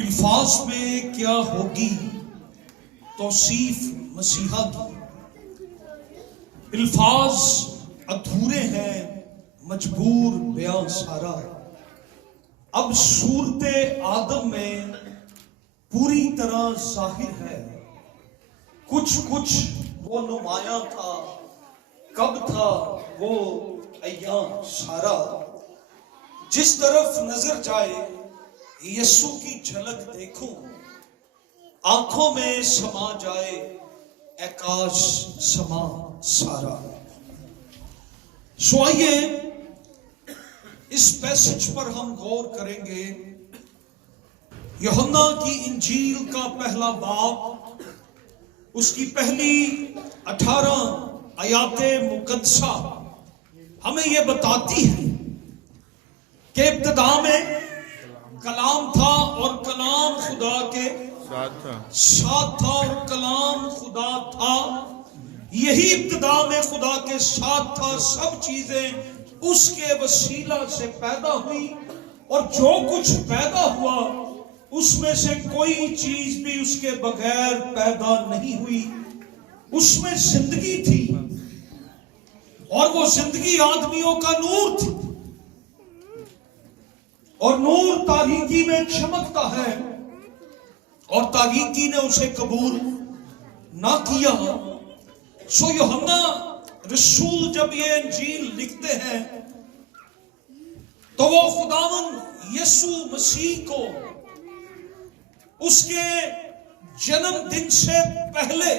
الفاظ میں کیا ہوگی توصیف مسیحا کی؟ الفاظ ادھورے ہیں مجبور بیان سارا، اب صورت آدم میں پوری طرح ظاہر ہے، کچھ وہ نمایاں تھا، کب تھا وہ ایام سارا، جس طرف نظر جائے یسوع کی جھلک دیکھوں، آنکھوں میں سما جائے اے کاش سما سارا۔ سو آئیے اس پیسج پر ہم غور کریں گے۔ یوحنا کی انجیل کا پہلا باب، اس کی پہلی 18 آیات مقدسہ ہمیں یہ بتاتی ہے کہ ابتدا میں کلام تھا اور کلام خدا کے ساتھ تھا اور کلام خدا تھا۔ یہی ابتدا میں خدا کے ساتھ تھا، سب چیزیں اس کے وسیلہ سے پیدا ہوئی، اور جو کچھ پیدا ہوا اس میں سے کوئی چیز بھی اس کے بغیر پیدا نہیں ہوئی۔ اس میں زندگی تھی اور وہ زندگی آدمیوں کا نور تھی، اور نور تاریکی میں چمکتا ہے اور تاریکی نے اسے قبول نہ کیا۔ سو یوحنا رسول جب یہ انجیل لکھتے ہیں تو وہ خداوند یسوع مسیح کو اس کے جنم دن سے پہلے،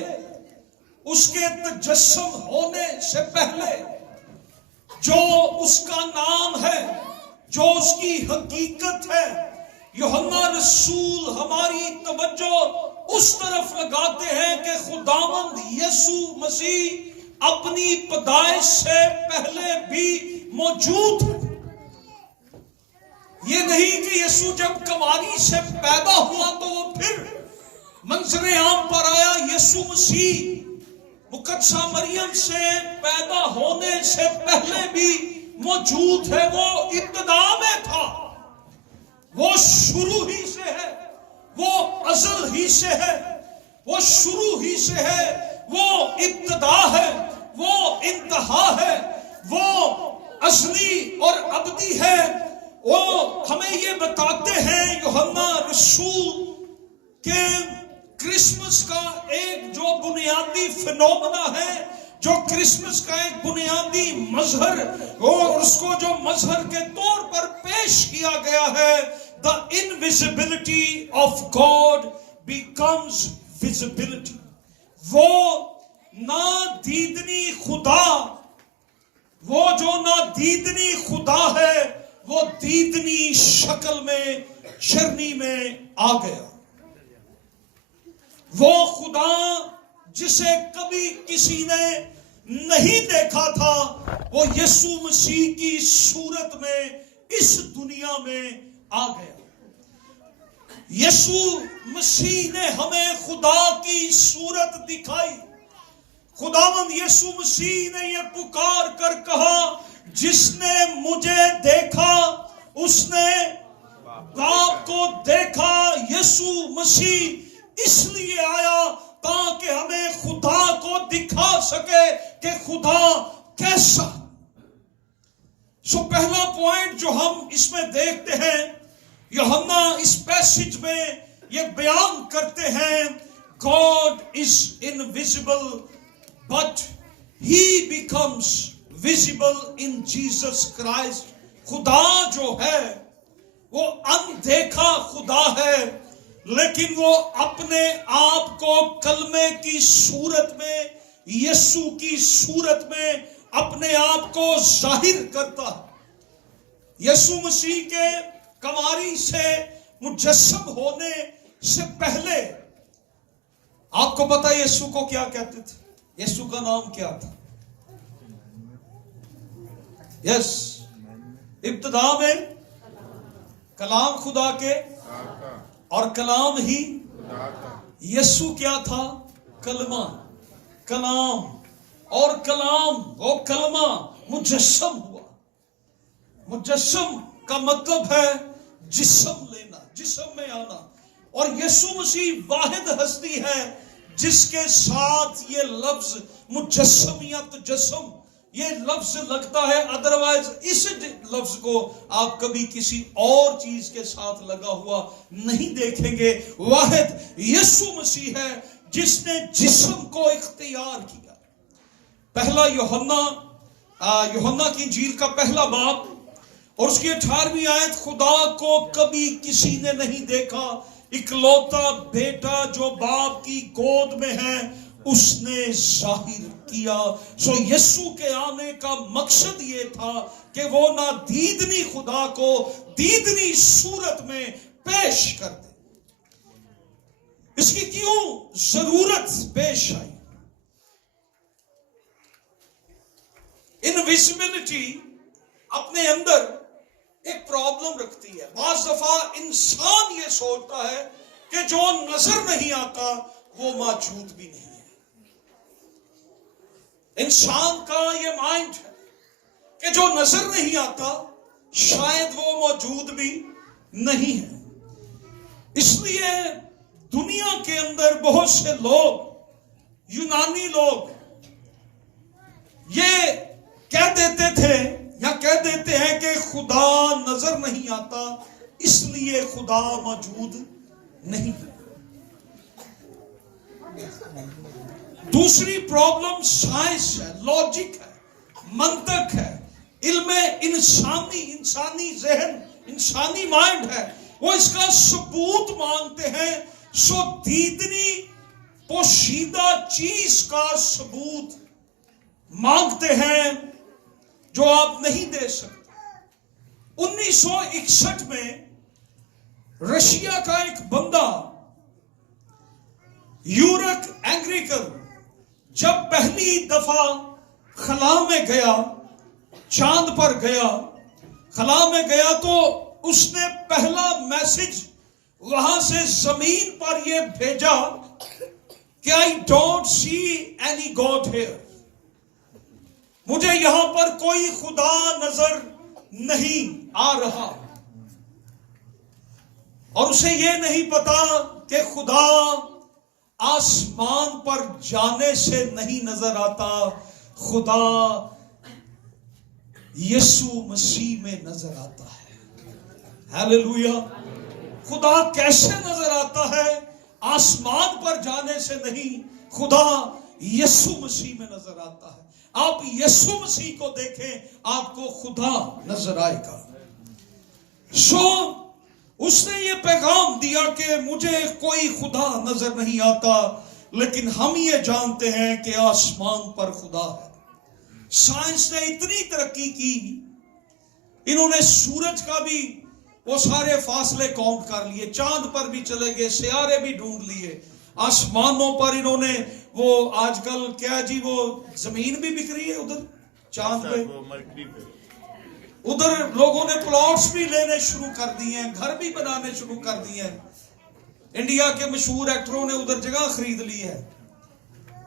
اس کے تجسم ہونے سے پہلے، جو اس کا نام ہے، جو اس کی حقیقت ہے، یوحنا رسول ہماری توجہ اس طرف لگاتے ہیں کہ خداوند یسوع مسیح اپنی پیدائش سے پہلے بھی موجود ہے۔ یہ نہیں کہ یسوع جب کماری سے پیدا ہوا تو وہ پھر منظر عام پر آیا۔ یسوع مسیح مقدسہ مریم سے پیدا ہونے سے پہلے بھی موجود ہے، وہ ابتدا میں تھا، وہ شروع ہی سے ہے، وہ ازل ہی سے ہے، وہ شروع ہی سے ہے، وہ ابتدا ہے، وہ انتہا ہے، وہ ازلی اور ابدی ہے۔ وہ ہمیں یہ بتاتے ہیں یوحنا رسول کہ کرسمس کا ایک جو بنیادی فنومنا ہے، جو کرسمس کا ایک بنیادی مظہر، اور اس کو جو مظہر کے طور پر پیش کیا گیا ہے، the invisibility of God becomes visibility۔ وہ نادیدنی خدا، وہ جو نادیدنی خدا ہے، وہ دیدنی شکل میں شرنی میں آ گیا۔ وہ خدا جسے کبھی کسی نے نہیں دیکھا تھا، وہ یسوع مسیح کی صورت میں اس دنیا میں آ گیا۔ یسوع مسیح نے ہمیں خدا کی صورت دکھائی۔ خداوند یسوع مسیح نے یہ پکار کر کہا، جس نے مجھے دیکھا اس نے باپ کو دیکھا۔ یسوع مسیح اس لیے آیا تاکہ ہمیں خدا کو دکھا سکے کہ خدا کیسا۔ سو پہلا پوائنٹ جو ہم اس میں دیکھتے ہیں، یوحنا اس پیسج میں یہ بیان کرتے ہیں، God is invisible but he becomes visible in Jesus Christ۔ خدا جو ہے وہ اندیکھا خدا ہے، لیکن وہ اپنے آپ کو کلمے کی صورت میں، یسوع کی صورت میں اپنے آپ کو ظاہر کرتا ہے۔ یسوع مسیح کے کماری سے مجسم ہونے سے پہلے، آپ کو پتا یسوع کو کیا کہتے تھے؟ یسوع کا نام کیا تھا؟ یس، ابتدا میں کلام خدا کے اور کلام ہی یسوع کیا تھا؟ کلمہ، کلام، اور کلام وہ کلمہ مجسم ہوا۔ مجسم کا مطلب ہے جسم لینا، جسم میں آنا۔ اور یسوع مسیح واحد ہستی ہے جس کے ساتھ یہ لفظ مجسم یا تجسم یہ لفظ لگتا ہے. ادروائز اس لفظ کو آپ کبھی کسی اور چیز کے ساتھ لگا ہوا نہیں دیکھیں گے. واحد یسوع مسیح ہے جس نے جسم کو اختیار کیا. پہلا یوحنا کی انجیل کا پہلا باب اور اس کی 18ویں آیت، خدا کو کبھی کسی نے نہیں دیکھا، اکلوتا بیٹا جو باپ کی گود میں ہے اس نے ظاہر کیا. سو یسوع کے آنے کا مقصد یہ تھا کہ وہ نادیدنی خدا کو دیدنی صورت میں پیش کر دے. اس کی کیوں ضرورت پیش آئی؟ انویزیبلٹی اپنے اندر ایک پرابلم رکھتی ہے. بعض دفعہ انسان یہ سوچتا ہے کہ جو نظر نہیں آتا وہ موجود بھی نہیں ہے. انسان کا یہ مائنڈ ہے کہ جو نظر نہیں آتا شاید وہ موجود بھی نہیں ہے. اس لیے دنیا کے اندر بہت سے لوگ، یونانی لوگ یہ کہہ دیتے تھے یا کہہ دیتے ہیں کہ خدا نظر نہیں آتا اس لیے خدا موجود نہیں ہے. دوسری پرابلم سائنس ہے، لاجک ہے، منطق ہے، علم انسانی ذہن، انسانی مائنڈ ہے. وہ اس کا ثبوت مانگتے ہیں. سو دیدنی پوشیدہ چیز کا ثبوت مانگتے ہیں جو آپ نہیں دے سکتے. 1961 میں رشیا کا ایک بندہ یورک اینگریکل جب پہلی دفعہ خلا میں گیا، چاند پر گیا، خلا میں گیا، تو اس نے پہلا میسج وہاں سے زمین پر یہ بھیجا کہ I don't see any God here. مجھے یہاں پر کوئی خدا نظر نہیں آ رہا. اور اسے یہ نہیں پتا کہ خدا آسمان پر جانے سے نہیں نظر آتا، خدا یسوع مسیح میں نظر آتا ہے. ہیلیلویا. خدا کیسے نظر آتا ہے؟ آسمان پر جانے سے نہیں، خدا یسوع مسیح میں نظر آتا ہے. آپ یسوع مسیح کو دیکھیں، آپ کو خدا نظر آئے گا. سو اس نے یہ پیغام دیا کہ مجھے کوئی خدا نظر نہیں آتا، لیکن ہم یہ جانتے ہیں کہ آسمان پر خدا ہے. سائنس نے اتنی ترقی کی، انہوں نے سورج کا بھی وہ سارے فاصلے کاؤنٹ کر لیے، چاند پر بھی چلے گئے، سیارے بھی ڈھونڈ لیے، آسمانوں پر انہوں نے وہ آج کل کیا جی وہ زمین بھی بک رہی ہے ادھر چاند پہ، ادھر لوگوں نے پلاٹس بھی لینے شروع کر دیے ہیں، گھر بھی بنانے شروع کر دیے ہیں. انڈیا کے مشہور ایکٹروں نے ادھر جگہ خرید لی ہے.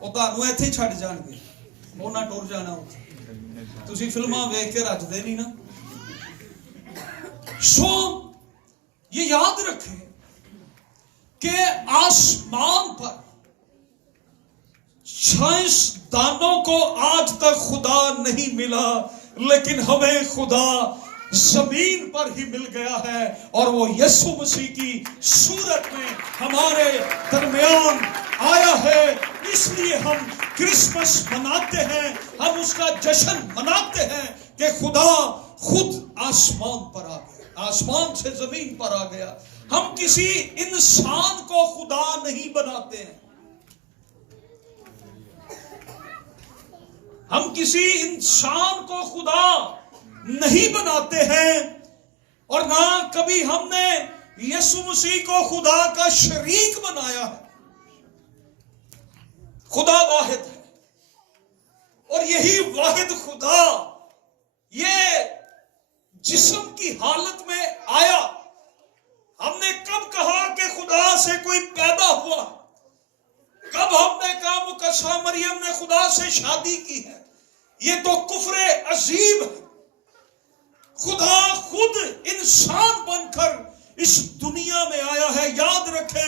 وہ تانوں ایتھے ہی چھڈ جان گے، انہاں ٹر جانا اتھے. تسی فلماں ویکھ کے رجدے نہیں نا. سو یہ یاد رکھیں کہ آسمان پر سائنس دانوں کو آج تک خدا نہیں ملا، لیکن ہمیں خدا زمین پر ہی مل گیا ہے، اور وہ یسوع مسیح کی صورت میں ہمارے درمیان آیا ہے. اس لیے ہم کرسمس مناتے ہیں، ہم اس کا جشن مناتے ہیں کہ خدا خود آسمان پر آ گیا، آسمان سے زمین پر آ گیا. ہم کسی انسان کو خدا نہیں بناتے ہیں، ہم کسی انسان کو خدا نہیں بناتے ہیں، اور نہ کبھی ہم نے یسوع مسیح کو خدا کا شریک بنایا ہے. خدا واحد ہے، اور یہی واحد خدا یہ جسم کی حالت میں آیا. ہم نے کب کہا کہ خدا سے کوئی پیدا ہوا؟ کب ہم نے کہا مقدسہ مریم نے خدا سے شادی کی ہے؟ یہ تو کفر عظیم ہے. خدا خود انسان بن کر اس دنیا میں آیا ہے. یاد رکھیں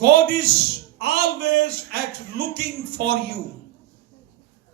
God is always at looking for you.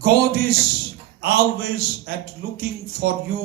God is always at looking for you.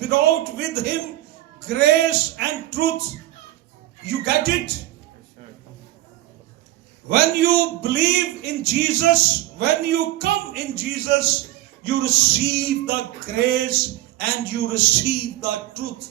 brought with him grace and truth. You get it? When you believe in Jesus, when you come in Jesus, you receive the grace and you receive the truth.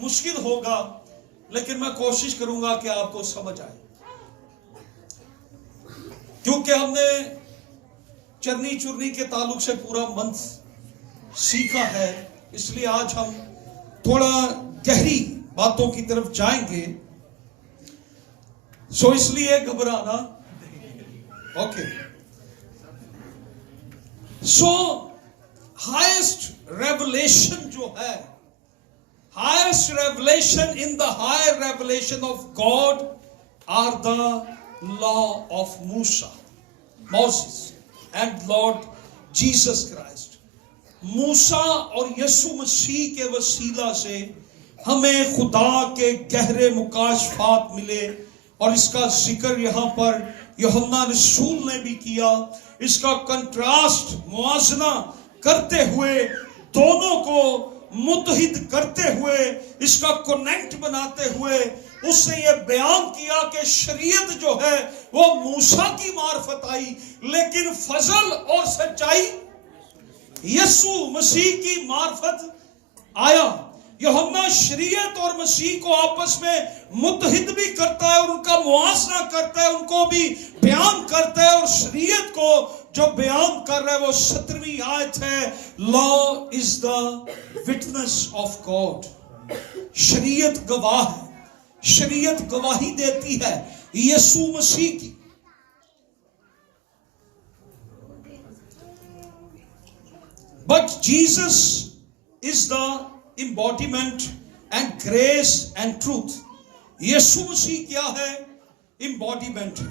مشکل ہوگا لیکن میں کوشش کروں گا کہ آپ کو سمجھ آئے، کیونکہ ہم نے چرنی چرنی کے تعلق سے پورا منتھ سیکھا ہے، اس لیے آج ہم تھوڑا گہری باتوں کی طرف جائیں گے، سو اس لیے گھبرانا اوکے۔ سو ہائیسٹ ریولیشن جو ہے، highest revelation in the higher revelation of God are the law of Moses and Lord Jesus Christ. موسیٰ اور یسوع مسیح کے وسیلہ سے ہمیں خدا کے گہرے مکاشفات ملے، اور اس کا ذکر یہاں پر یوحنا رسول نے بھی کیا، اس کا کنٹراسٹ موازنہ کرتے ہوئے، دونوں کو متحد کرتے ہوئے، اس کا کنیکٹ بناتے ہوئے اس نے یہ بیان کیا کہ شریعت جو ہے وہ موسیٰ کی معرفت آئی، لیکن فضل اور سچائی یسوع مسیح کی معرفت آیا۔ یوحنا شریعت اور مسیح کو آپس میں متحد بھی کرتا ہے اور ان کا موازنہ کرتا ہے، ان کو بھی بیان کرتا ہے، اور شریعت کو جو بیان کر رہا ہے وہ 17ویں آیت ہے، لا از دا وٹنس آف گاڈ۔ شریعت گواہ ہے، شریعت گواہی دیتی ہے یسوع مسیح کی۔ But Jesus is the embodiment and grace and truth۔ یسوع مسیح کیا ہے؟ embodiment ہے،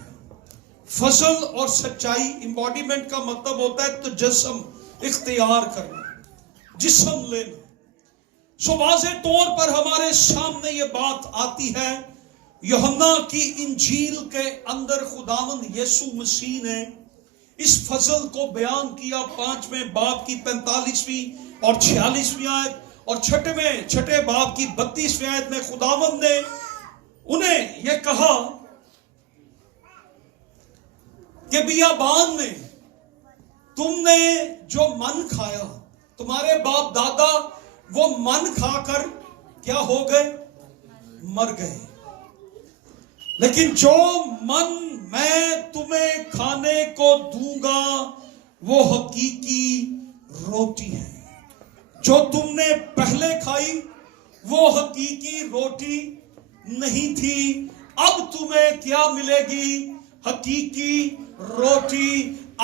فضل اور سچائی۔ embodiment کا مطلب ہوتا ہے تجسم، اختیار کرنا، جسم لینا۔ سو واضح طور پر ہمارے سامنے یہ بات آتی ہے، یوحنا کی انجیل کے اندر خداوند یسوع مسیح نے اس فضل کو بیان کیا 5ویں باب کی 45ویں اور 46ویں آیت، اور چھٹے باب کی 32ویں آیت میں خداوند نے انہیں یہ کہا کہ بیابان میں تم نے جو من کھایا، تمہارے باپ دادا وہ من کھا کر کیا ہو گئے؟ مر گئے، لیکن جو من میں تمہیں کھانے کو دوں گا وہ حقیقی روٹی ہے۔ جو تم نے پہلے کھائی وہ حقیقی روٹی نہیں تھی، اب تمہیں کیا ملے گی؟ حقیقی روٹی۔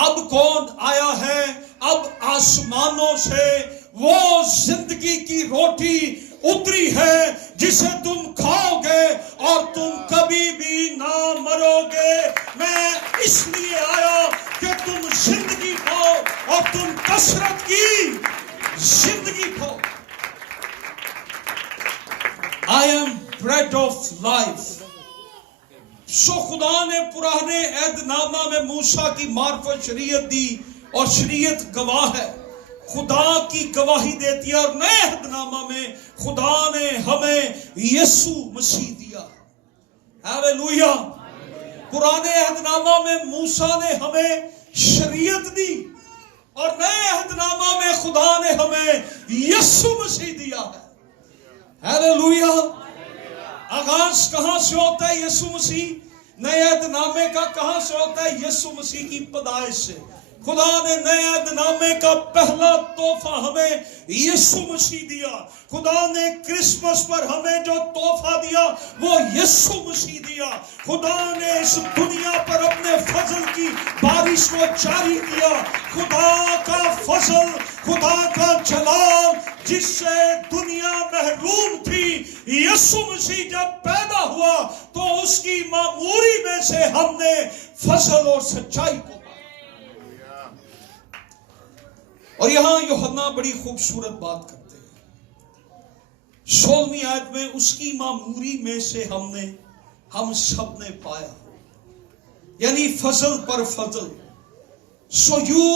اب کون آیا ہے؟ اب آسمانوں سے وہ زندگی کی روٹی اتری ہے جسے تم کھاؤ گے اور تم کبھی بھی نہ مرو گے۔ میں اس لیے آیا کہ تم زندگی پاؤ اور تم کثرت کی زندگی پاؤ۔ I am bread of life۔ سو خدا نے پرانے عہد نامہ میں موسیٰ کی معرفت شریعت دی، اور شریعت گواہ ہے، خدا کی گواہی دیتی ہے، اور نئے عہد نامہ میں خدا نے ہمیں یسوع مسیح دیا۔ ہاللویا۔ پرانے عہد نامہ میں موسیٰ نے ہمیں شریعت دی، اور نئے عہد نامہ میں خدا نے ہمیں یسوع مسیح دیا ہے۔ ہاللویا۔ آغاز کہاں سے ہوتا ہے؟ یسوع مسیح۔ نئے عہد نامے کا کہاں سے ہوتا ہے؟ یسوع مسیح کی پیدائش سے۔ خدا نے نئے عہد نامے کا پہلا تحفہ ہمیں یسوع مسیح دیا۔ خدا نے کرسمس پر ہمیں جو تحفہ دیا وہ یسوع مسیح دیا۔ خدا نے اس دنیا پر اپنے فضل کی بارش کو جاری کیا۔ خدا کا فضل، خدا کا جلال جس سے دنیا محروم تھی، یسوع مسیح جب پیدا ہوا تو اس کی معموری میں سے ہم نے فضل اور سچائی کو۔ اور یہاں یوحنا بڑی خوبصورت بات کرتے ہیں، 16ویں آیت میں اس کی معموری میں سے ہم سب نے پایا، یعنی فضل پر فضل۔ So you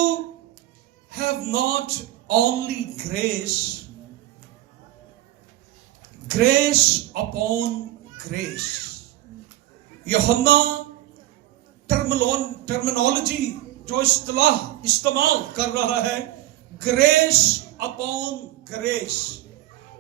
have not only grace upon grace۔ Yuhanna terminology جو اصطلاح استعمال کر رہا ہے، گریس اپون گریس،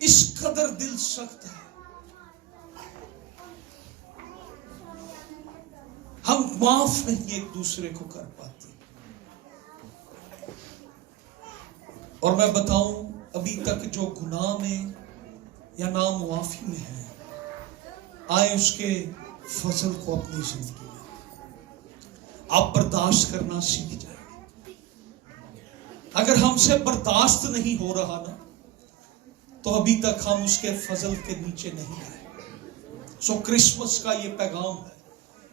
اس قدر دل سخت ہے، ہم معاف نہیں ایک دوسرے کو کر پاتے. اور میں بتاؤں ابھی تک جو گناہ میں یا نامعافی میں ہے، آئے اس کے فضل کو اپنی زندگی میں آپ برداشت کرنا سیکھ جائیں. اگر ہم سے برداشت نہیں ہو رہا نا تو ابھی تک ہم اس کے فضل کے نیچے نہیں آئے. سو کرسمس کا یہ پیغام ہے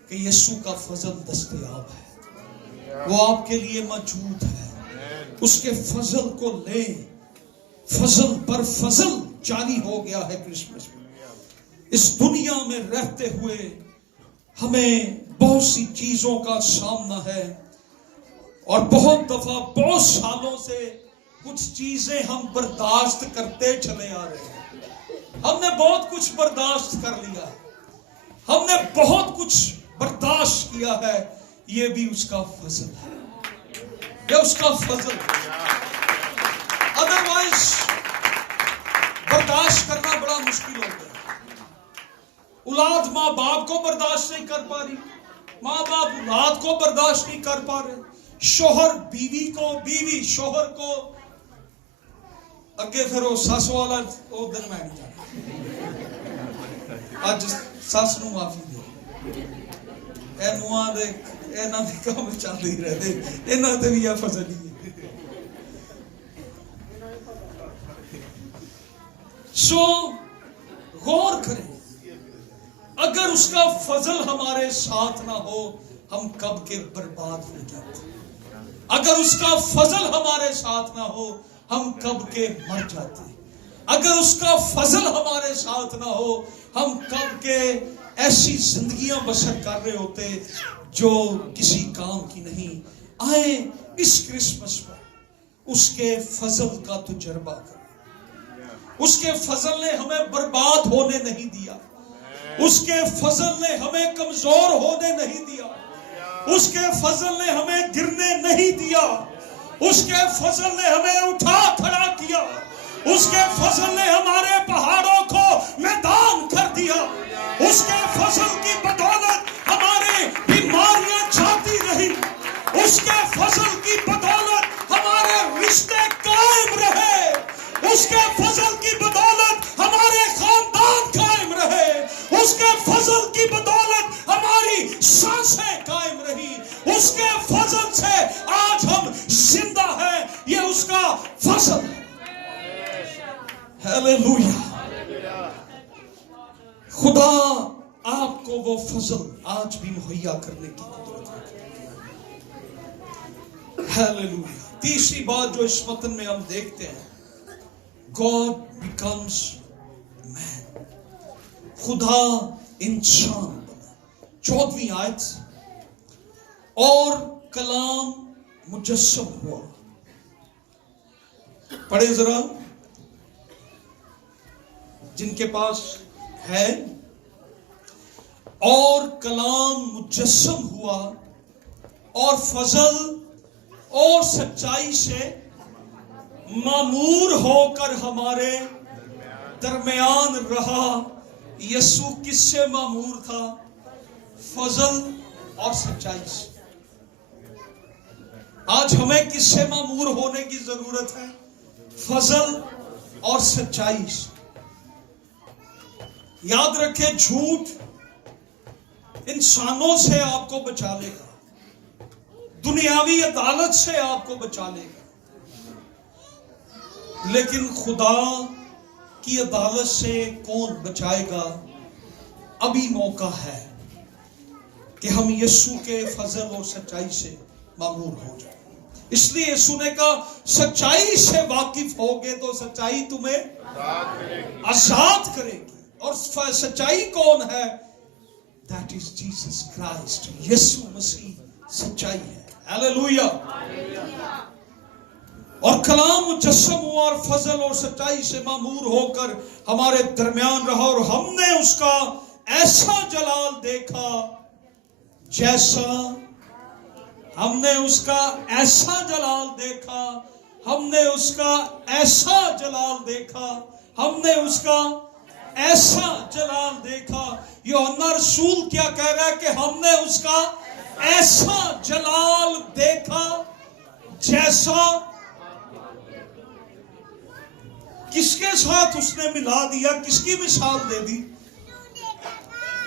کہ یسوع کا فضل دستیاب ہے، وہ آپ کے لیے موجود ہے. اس کے فضل کو لیں، فضل پر فضل جاری ہو گیا ہے کرسمس میں. اس دنیا میں رہتے ہوئے ہمیں بہت سی چیزوں کا سامنا ہے، اور بہت دفعہ بہت سالوں سے کچھ چیزیں ہم برداشت کرتے چلے آ رہے ہیں. ہم نے بہت کچھ برداشت کر لیا ہے، ہم نے بہت کچھ برداشت کیا ہے. یہ بھی اس کا فضل ہے، یہ اس کا فضل ہے. ادروائز برداشت کرنا بڑا مشکل ہو گیا. اولاد ماں باپ کو برداشت نہیں کر پا رہی، ماں باپ اولاد کو برداشت نہیں کر پا رہے، شوہر بیوی کو، بیوی شوہر کو. اگے پھر وہ سس والا وہ دن میں نہیں جانا. اج سس نو معافی دو، اے نواں دے انہاں دے کام چلدی رہے، انہاں تے بھی فضل ہی ہے. سو غور کریں، اگر اس کا فضل ہمارے ساتھ نہ ہو ہم کب کے برباد ہو جاتے. اگر اس کا فضل ہمارے ساتھ نہ ہو ہم کب کے مر جاتے. اگر اس کا فضل ہمارے ساتھ نہ ہو ہم کب کے ایسی زندگیاں بسر کر رہے ہوتے جو کسی کام کی نہیں. آئیں اس کرسمس پر اس کے فضل کا تجربہ کریں. اس کے فضل نے ہمیں برباد ہونے نہیں دیا، اس کے فضل نے ہمیں کمزور ہونے نہیں دیا، اس کے فضل نے ہمیں گرنے نہیں دیا، اس کے فضل نے ہمیں اٹھا کھڑا کیا، اس کے فضل نے ہمارے پہاڑوں کو میدان کر دیا. اس کے فضل کی بدولت ہماری بیماریاں جاتی رہی، اس کے فضل کی بدولت ہمارے رشتے قائم رہے، اس کے فضل کی بدولت ہمارے خاندان قائم رہے، اس کے فضل کی بدولت ہماری سانسیں قائم رہی. اس کے فضل سے آج ہم زندہ ہیں، یہ اس کا فضل ہے. ہیلیلویا. خدا آپ کو وہ فضل آج بھی مہیا کرنے کی قدرت ہے. ہیلیلویا. تیسری بات جو اس متن میں ہم دیکھتے ہیں، God becomes man. خدا انسان بنا. 14ویں آیت، اور کلام مجسم ہوا. پڑھیں ذرا جن کے پاس ہے. اور کلام مجسم ہوا اور فضل اور سچائی سے معمور ہو کر ہمارے درمیان رہا. یسوع کس سے معمور تھا؟ فضل اور سچائی سے. آج ہمیں کس سے معمور ہونے کی ضرورت ہے؟ فضل اور سچائی سے. یاد رکھیں، جھوٹ انسانوں سے آپ کو بچا لے گا، دنیاوی عدالت سے آپ کو بچا لے گا، لیکن خدا کی عدالت سے کون بچائے گا؟ ابھی موقع ہے کہ ہم یسوع کے فضل اور سچائی سے معمور ہو جائیں. اس لیے یسوع نے کہا سچائی سے واقف ہوگے تو سچائی تمہیں آزاد کرے گی. اور سچائی کون ہے؟ That is Jesus Christ. یسوع مسیح سچائی ہے. ہیلیلویا. اور کلام مجسم ہوا اور فضل اور سچائی سے معمور ہو کر ہمارے درمیان رہا، اور ہم نے اس کا ایسا جلال دیکھا جیسا، ہم نے اس کا ایسا جلال دیکھا، ہم نے اس کا ایسا جلال دیکھا، ہم نے اس کا ایسا جلال دیکھا. یوحنا رسول کیا کہہ رہا ہے کہ ہم نے اس کا ایسا جلال دیکھا جیسا. کس کے ساتھ اس نے ملا دیا؟ کس کی مثال دے دی؟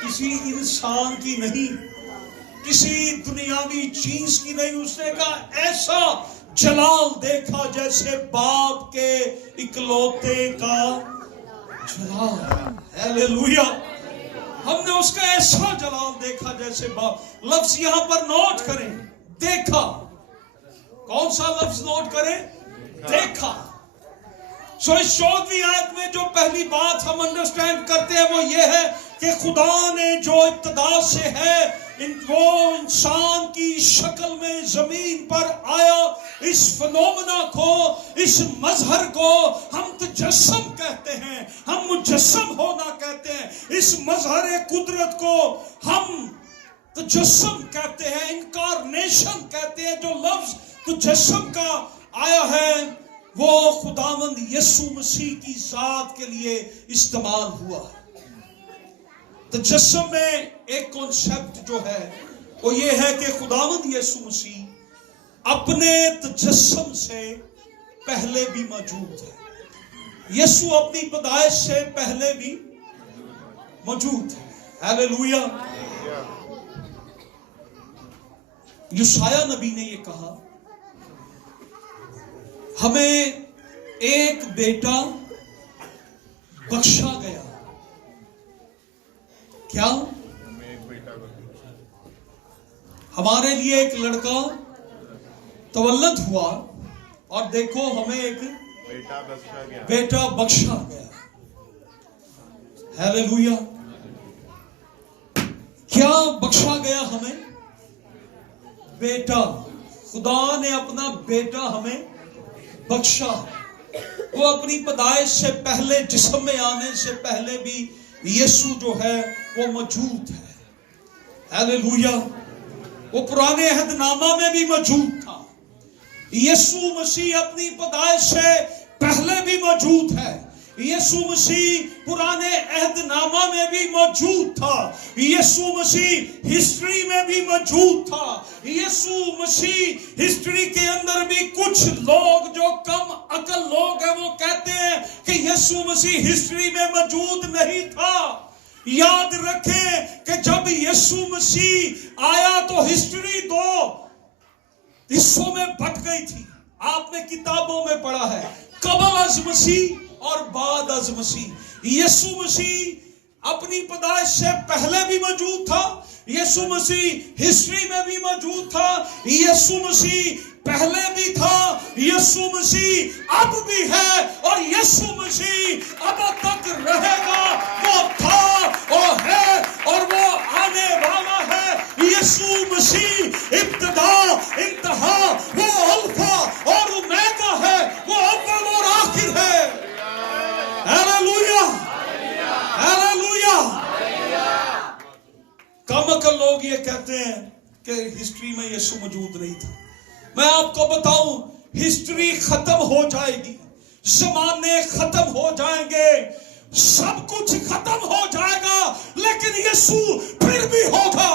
کسی انسان کی نہیں, کسی دنیاوی چیز کی نہیں. اس نے کہا ایسا جلال دیکھا جیسے باپ کے اکلوتے کا جلال. ہیلیلویا. ہم نے اس کا ایسا جلال دیکھا جیسے باپ. لفظ یہاں پر نوٹ کریں, دیکھا. کون سا لفظ نوٹ کریں؟ دیکھا. سو اس 14ویں آیت میں جو پہلی بات ہم انڈرسٹینڈ کرتے ہیں وہ یہ ہے کہ خدا نے جو ابتدا سے ہے وہ انسان کی شکل میں زمین پر آیا. اس فنومنا کو, اس مظہر کو ہم تجسم کہتے ہیں, ہم مجسم ہونا کہتے ہیں. اس مظہر قدرت کو ہم تجسم کہتے ہیں, انکارنیشن کہتے ہیں. جو لفظ تجسم کا آیا ہے وہ خداوند یسوع مسیح کی ذات کے لیے استعمال ہوا. تجسم میں ایک کنسپٹ جو ہے وہ یہ ہے کہ خداوند یسوع مسیح اپنے تجسم سے پہلے بھی موجود ہے. یسوع اپنی پیدائش سے پہلے بھی موجود ہے. ہیلیلویا. یسایہ نبی نے یہ کہا ہمیں ایک بیٹا بخشا گیا. کیا؟ ہمارے لیے ایک لڑکا تولد ہوا اور دیکھو ہمیں ایک بیٹا بخشا گیا. ہیلیلویا. کیا بخشا گیا ہمیں؟ بیٹا. خدا نے اپنا بیٹا ہمیں بخشا. وہ اپنی پیدائش سے پہلے, جسم میں آنے سے پہلے بھی یسوع جو ہے وہ موجود ہے. ہیلیلویا. وہ پرانے عہد نامہ میں بھی موجود تھا. یسوع مسیح اپنی پیدائش سے پہلے بھی موجود ہے. یسوع مسیح پرانے عہد نامہ میں بھی موجود تھا. یسوع مسیح ہسٹری میں بھی موجود تھا. یسوع مسیح ہسٹری کے اندر بھی کچھ لوگ جو کم عقل لوگ ہیں وہ کہتے ہیں کہ یسوع مسیح ہسٹری میں موجود نہیں تھا. یاد رکھیں کہ جب یسوع مسیح آیا تو ہسٹری دو حصوں میں بٹ گئی تھی. آپ نے کتابوں میں پڑھا ہے قبل از مسیح اور بعد از مسیح. یسوع مسیح اپنی پیدائش سے پہلے بھی موجود تھا. یسوع مسیح ہسٹری میں بھی موجود تھا. یسوع مسیح پہلے بھی تھا. یسوع مسیح اب بھی ہے اور یسوع مسیح اب تک رہے گا. وہ تھا, وہ ہے اور وہ آنے والا ہے. یسوع مسیح ابتدا, انتہا, وہ الفا اور اومیگا ہے. وہ اول اور آخر ہے. ہیلیلویا. ہیلیلویا. کم عقل لوگ یہ کہتے ہیں کہ ہسٹری میں یسوع موجود نہیں تھا. میں آپ کو بتاؤں ہسٹری ختم ہو جائے گی, زمانے ختم ہو جائیں گے, سب کچھ ختم ہو جائے گا, لیکن یسوع پھر بھی ہوگا.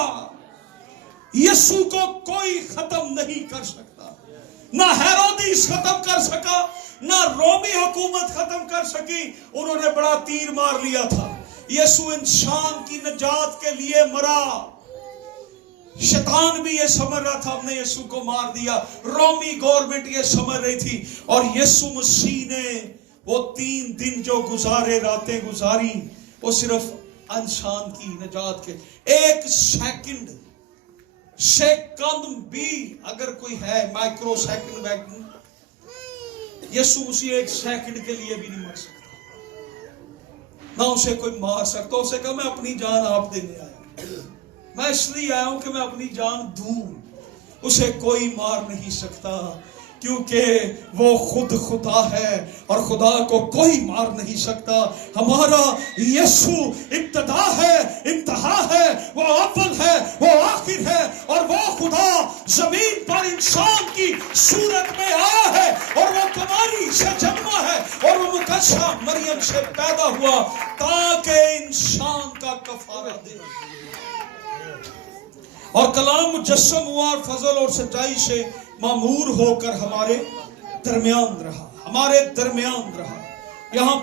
یسوع کو کوئی ختم نہیں کر سکتا. نہ ہیرودیس ختم کر سکا, نہ رومی حکومت ختم کر سکی. انہوں نے بڑا تیر مار لیا تھا. یسوع انسان کی نجات کے لیے مرا. شیطان بھی یہ سمجھ رہا تھا ہم نے یسوع کو مار دیا. رومی گورنمنٹ یہ سمجھ رہی تھی. اور یسوع مسیح نے وہ 3 دن جو گزارے, راتیں گزاری, وہ صرف انسان کی نجات کے. ایک سیکنڈ بھی اگر کوئی ہے, مائکرو سیکنڈ, یسوع مسیح 1 سیکنڈ کے لیے بھی نہیں مر سکتا. نہ اسے کوئی مار سکتا. اسے کہا میں اپنی جان آپ دینے آیا, میں اس لیے آیا ہوں کہ میں اپنی جان دوں. اسے کوئی مار نہیں سکتا کیونکہ وہ خود خدا ہے اور خدا کو کوئی مار نہیں سکتا. ہمارا یسوع ابتدا ہے، انتہا ہے، وہ اول ہے، وہ آخر ہے، اور وہ خدا زمین پر انسان کی صورت میں آیا ہے اور وہ کماری سے جنما ہے اور وہ مقدسہ مریم سے پیدا ہوا تاکہ انسان کا کفارہ دے. اور کلام مجسم ہوا اور فضل اور سچائی سے معمور ہو کر ہمارے درمیان رہا. یہاں